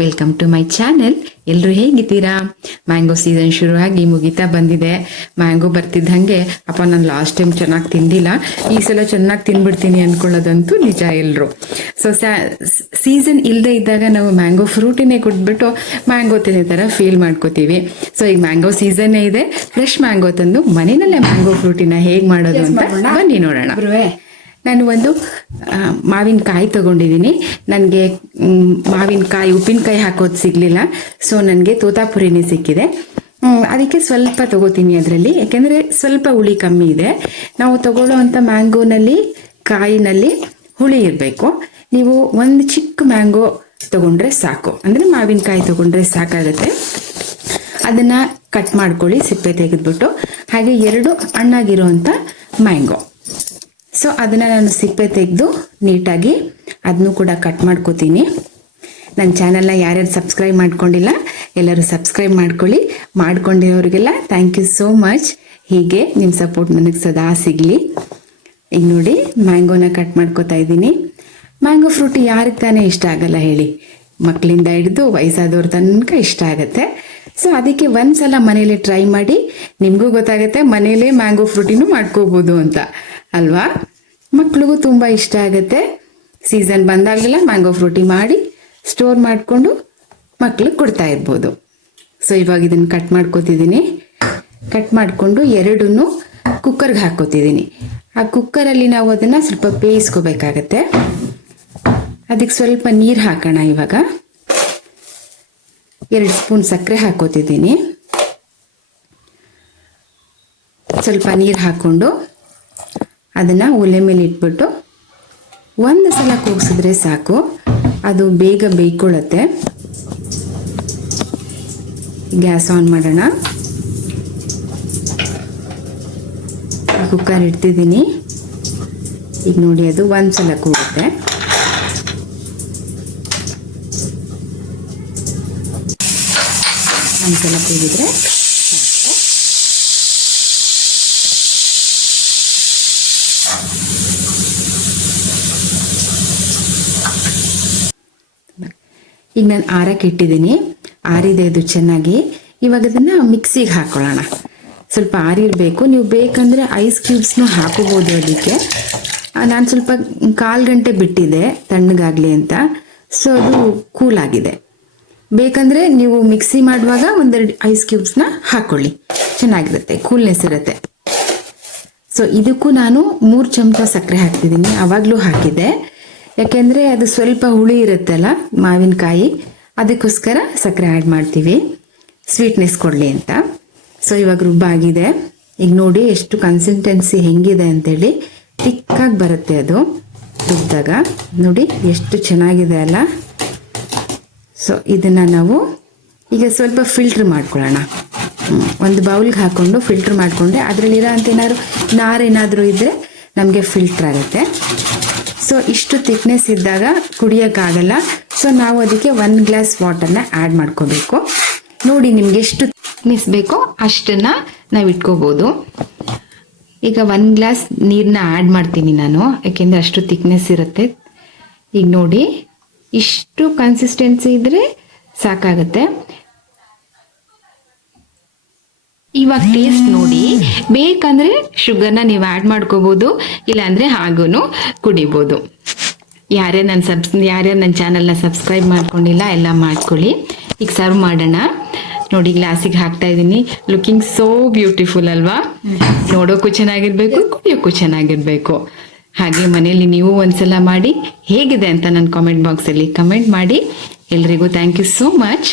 Welcome to my channel. ಎಲ್ಲರೂ ಹೇಗಿದ್ದೀರಾ? Mango season ಶುರುವಾಗಿ ಮುಗಿತಾ ಬಂದಿದೆ. ಮ್ಯಾಂಗೋ ಬರ್ತಿದ್ದಂಗೆ ಅಪ್ಪ ನಾನು ಲಾಸ್ಟ್ ಟೈಮ್ ಚೆನ್ನಾಗಿ ತಿಂದಿಲ್ಲ, ಈ ಸಲ ಚೆನ್ನಾಗಿ ತಿನ್ಬಿಡ್ತೀನಿ ಅಂದ್ಕೊಳ್ಳೋದಂತೂ ನಿಜ ಎಲ್ಲರೂ. ಸೊ ಸೀಸನ್ ಇಲ್ಲದೆ ಇದ್ದಾಗ ನಾವು ಮ್ಯಾಂಗೋ ಫ್ರೂಟಿನೇ ಕುಟ್ಬಿಟ್ಟು ಮ್ಯಾಂಗೋ ತಿನ್ನೋ ಥರ ಫೀಲ್ ಮಾಡ್ಕೋತೀವಿ. ಸೊ ಈಗ ಮ್ಯಾಂಗೋ ಸೀಸನ್ನೇ ಇದೆ, ಫ್ರೆಶ್ ಮ್ಯಾಂಗೋ ತಂದು ಮನೆಯಲ್ಲೇ ಮ್ಯಾಂಗೋ ಫ್ರೂಟಿನ ಹೇಗೆ ಮಾಡೋದು ಅಂತ ಬನ್ನಿ ನೋಡೋಣ. ನಾನು ಒಂದು ಮಾವಿನಕಾಯಿ ತೊಗೊಂಡಿದ್ದೀನಿ. ನನಗೆ ಮಾವಿನಕಾಯಿ ಉಪ್ಪಿನಕಾಯಿ ಹಾಕೋದು ಸಿಗಲಿಲ್ಲ, ಸೊ ನನಗೆ ತೋತಾಪುರಿನೇ ಸಿಕ್ಕಿದೆ. ಅದಕ್ಕೆ ಸ್ವಲ್ಪ ತೊಗೋತೀನಿ ಅದರಲ್ಲಿ, ಯಾಕೆಂದರೆ ಸ್ವಲ್ಪ ಹುಳಿ ಕಮ್ಮಿ ಇದೆ. ನಾವು ತಗೊಳ್ಳೋ ಅಂಥ ಮ್ಯಾಂಗೋನಲ್ಲಿ ಕಾಯಿನಲ್ಲಿ ಹುಳಿ ಇರಬೇಕು. ನೀವು ಒಂದು ಚಿಕ್ಕ ಮ್ಯಾಂಗೋ ತೊಗೊಂಡ್ರೆ ಸಾಕು, ಅಂದರೆ ಮಾವಿನಕಾಯಿ ತೊಗೊಂಡ್ರೆ ಸಾಕಾಗುತ್ತೆ. ಅದನ್ನು ಕಟ್ ಮಾಡ್ಕೊಳ್ಳಿ, ಸಿಪ್ಪೆ ತೆಗೆದ್ಬಿಟ್ಟು. ಹಾಗೆ 2 ಹಣ್ಣಾಗಿರುವಂಥ ಮ್ಯಾಂಗೋ. ಸೊ ಅದನ್ನು ನಾನು ಸಿಪ್ಪೆ ತೆಗೆದು ನೀಟಾಗಿ ಅದನ್ನು ಕೂಡ ಕಟ್ ಮಾಡ್ಕೋತೀನಿ. ನನ್ನ ಚಾನಲ್ನ ಯಾರ್ಯಾರು ಸಬ್ಸ್ಕ್ರೈಬ್ ಮಾಡ್ಕೊಂಡಿಲ್ಲ ಎಲ್ಲರೂ ಸಬ್ಸ್ಕ್ರೈಬ್ ಮಾಡ್ಕೊಳ್ಳಿ. ಮಾಡ್ಕೊಂಡಿರೋರಿಗೆಲ್ಲ ಥ್ಯಾಂಕ್ ಯು ಸೋ ಮಚ್. ಹೀಗೆ ನಿಮ್ಮ ಸಪೋರ್ಟ್ ನನಗೆ ಸದಾ ಸಿಗಲಿ. ಈಗ ನೋಡಿ ಮ್ಯಾಂಗೋನ ಕಟ್ ಮಾಡ್ಕೋತಾ ಇದ್ದೀನಿ. ಮ್ಯಾಂಗೋ ಫ್ರೂಟ್ ಯಾರಿಗೆ ತಾನೇ ಇಷ್ಟ ಆಗಲ್ಲ ಹೇಳಿ? ಮಕ್ಕಳಿಂದ ಹಿಡಿದು ವಯಸ್ಸಾದವ್ರ ತನಕ ಇಷ್ಟ ಆಗುತ್ತೆ. ಸೊ ಅದಕ್ಕೆ ಒಂದ್ಸಲ ಮನೇಲಿ ಟ್ರೈ ಮಾಡಿ, ನಿಮಗೂ ಗೊತ್ತಾಗುತ್ತೆ ಮನೇಲೇ ಮ್ಯಾಂಗೋ ಫ್ರೂಟಿನೂ ಮಾಡ್ಕೋಬೋದು ಅಂತ ಅಲ್ವಾ? ಮಕ್ಳಿಗೂ ತುಂಬ ಇಷ್ಟ ಆಗುತ್ತೆ. ಸೀಸನ್ ಬಂದಾಗಲೆಲ್ಲ ಮ್ಯಾಂಗೋ ಫ್ರೂಟಿ ಮಾಡಿ ಸ್ಟೋರ್ ಮಾಡಿಕೊಂಡು ಮಕ್ಳಿಗೆ ಕೊಡ್ತಾ ಇರ್ಬೋದು. ಸೊ ಇವಾಗ ಇದನ್ನು ಕಟ್ ಮಾಡ್ಕೋತಿದ್ದೀನಿ. ಕಟ್ ಮಾಡಿಕೊಂಡು 2 ಕುಕ್ಕರ್ಗೆ ಹಾಕ್ಕೋತಿದ್ದೀನಿ. ಆ ಕುಕ್ಕರಲ್ಲಿ ನಾವು ಅದನ್ನು ಸ್ವಲ್ಪ ಬೇಯಿಸ್ಕೋಬೇಕಾಗತ್ತೆ. ಅದಕ್ಕೆ ಸ್ವಲ್ಪ ನೀರು ಹಾಕೋಣ. ಇವಾಗ 2 ಸ್ಪೂನ್ ಸಕ್ಕರೆ ಹಾಕೋತಿದ್ದೀನಿ. ಸ್ವಲ್ಪ ನೀರು ಹಾಕ್ಕೊಂಡು ಅದನ್ನು ಒಲೆ ಮೇಲೆ ಇಟ್ಬಿಟ್ಟು ಒಂದು ಸಲ ಕೂಗಿಸಿದ್ರೆ ಸಾಕು, ಅದು ಬೇಗ ಬೇಯ್ಕೊಳ್ಳುತ್ತೆ. ಗ್ಯಾಸ್ ಆನ್ ಮಾಡೋಣ. ಕುಕ್ಕರ್ ಇಡ್ತಿದ್ದೀನಿ. ಈಗ ನೋಡಿ ಅದು ಒಂದು ಸಲ ಕೂಗುತ್ತೆ. ಒಂದು ಸಲ ಕೂಗಿದ್ರೆ ಈಗ ನಾನು ಆರಕ್ಕೆ ಇಟ್ಟಿದ್ದೀನಿ. ಆರಿದೆ ಅದು ಚೆನ್ನಾಗಿ. ಇವಾಗ ಅದನ್ನು ಮಿಕ್ಸಿಗೆ ಹಾಕೊಳ್ಳೋಣ. ಸ್ವಲ್ಪ ಆರಿರಬೇಕು. ನೀವು ಬೇಕಂದರೆ ಐಸ್ ಕ್ಯೂಬ್ಸ್ನೂ ಹಾಕೋಬೋದು ಅದಕ್ಕೆ. ನಾನು ಸ್ವಲ್ಪ 1/4 ಗಂಟೆ ಬಿಟ್ಟಿದ್ದೆ ತಣ್ಣಗಾಗಲಿ ಅಂತ. ಸೊ ಅದು ಕೂಲ್ ಆಗಿದೆ. ಬೇಕಂದರೆ ನೀವು ಮಿಕ್ಸಿ ಮಾಡುವಾಗ 1-2 ಐಸ್ ಕ್ಯೂಬ್ಸ್ನ ಹಾಕ್ಕೊಳ್ಳಿ, ಚೆನ್ನಾಗಿರುತ್ತೆ, ಕೂಲ್ನೆಸ್ ಇರುತ್ತೆ. ಸೊ ಇದಕ್ಕೂ ನಾನು 3 ಚಮಚ ಸಕ್ಕರೆ ಹಾಕ್ತಿದ್ದೀನಿ. ಆವಾಗಲೂ ಹಾಕಿದ್ದೆ, ಯಾಕೆಂದರೆ ಅದು ಸ್ವಲ್ಪ ಹುಳಿ ಇರುತ್ತಲ್ಲ ಮಾವಿನಕಾಯಿ, ಅದಕ್ಕೋಸ್ಕರ ಸಕ್ಕರೆ ಆ್ಯಡ್ ಮಾಡ್ತೀವಿ ಸ್ವೀಟ್ನೆಸ್ ಕೊಡಲಿ ಅಂತ. ಸೊ ಇವಾಗ ರುಬ್ಬಾಗಿದೆ. ಈಗ ನೋಡಿ ಎಷ್ಟು ಕನ್ಸಿಸ್ಟೆನ್ಸಿ ಹೆಂಗಿದೆ ಅಂತೇಳಿ, ತಿಕ್ಕಾಗಿ ಬರುತ್ತೆ ಅದು ರುಬ್ಬಿದಾಗ. ನೋಡಿ ಎಷ್ಟು ಚೆನ್ನಾಗಿದೆ ಅಲ್ಲ? ಸೊ ಇದನ್ನು ನಾವು ಈಗ ಸ್ವಲ್ಪ ಫಿಲ್ಟ್ರ್ ಮಾಡ್ಕೊಳ್ಳೋಣ. ಒಂದು ಬೌಲ್ಗೆ ಹಾಕ್ಕೊಂಡು ಫಿಲ್ಟ್ರ್ ಮಾಡಿಕೊಂಡ್ರೆ ಅದರಲ್ಲಿರೋ ಅಂತ ನಾರೇನಾದರೂ ಇದ್ದರೆ ನಮಗೆ ಫಿಲ್ಟ್ರ್ ಆಗುತ್ತೆ. ಸೊ ಇಷ್ಟು ಥಿಕ್ನೆಸ್ ಇದ್ದಾಗ ಕುಡಿಯೋಕ್ಕಾಗಲ್ಲ. ಸೊ ನಾವು ಅದಕ್ಕೆ 1 ಗ್ಲಾಸ್ ವಾಟರ್ನ ಆ್ಯಡ್ ಮಾಡ್ಕೋಬೇಕು. ನೋಡಿ ನಿಮ್ಗೆ ಎಷ್ಟು ಥಿಕ್ನೆಸ್ ಬೇಕೋ ಅಷ್ಟನ್ನು ನಾವು ಇಟ್ಕೋಬೋದು. ಈಗ 1 ಗ್ಲಾಸ್ ನೀರನ್ನ ಆ್ಯಡ್ ಮಾಡ್ತೀನಿ ನಾನು, ಯಾಕೆಂದರೆ ಅಷ್ಟು ಥಿಕ್ನೆಸ್ ಇರುತ್ತೆ. ಈಗ ನೋಡಿ ಇಷ್ಟು ಕನ್ಸಿಸ್ಟೆನ್ಸಿ ಇದ್ದರೆ ಸಾಕಾಗುತ್ತೆ. ಇವಾಗ ಟೇಸ್ಟ್ ನೋಡಿ, ಬೇಕಂದರೆ ಶುಗರ್ನ ನೀವು ಆ್ಯಡ್ ಮಾಡ್ಕೋಬೋದು, ಇಲ್ಲಾಂದರೆ ಹಾಗೂ ಕುಡಿಬೋದು. ಯಾರ್ಯಾರು ನನ್ನ ಚಾನಲ್ನ ಸಬ್ಸ್ಕ್ರೈಬ್ ಮಾಡ್ಕೊಂಡಿಲ್ಲ ಎಲ್ಲ ಮಾಡ್ಕೊಳ್ಳಿ. ಈಗ ಸರ್ವ್ ಮಾಡೋಣ. ನೋಡಿ ಗ್ಲಾಸಿಗೆ ಹಾಕ್ತಾ ಇದ್ದೀನಿ. ಲುಕಿಂಗ್ ಸೋ ಬ್ಯೂಟಿಫುಲ್ ಅಲ್ವಾ? ನೋಡೋಕ್ಕೂ ಚೆನ್ನಾಗಿರ್ಬೇಕು, ಕುಡಿಯೋಕ್ಕೂ ಚೆನ್ನಾಗಿರ್ಬೇಕು. ಹಾಗೆ ಮನೇಲಿ ನೀವು ಒಂದ್ಸಲ ಮಾಡಿ ಹೇಗಿದೆ ಅಂತ ನನ್ನ ಕಾಮೆಂಟ್ ಬಾಕ್ಸಲ್ಲಿ ಕಮೆಂಟ್ ಮಾಡಿ. ಎಲ್ರಿಗೂ ಥ್ಯಾಂಕ್ ಯು ಸೋ ಮಚ್.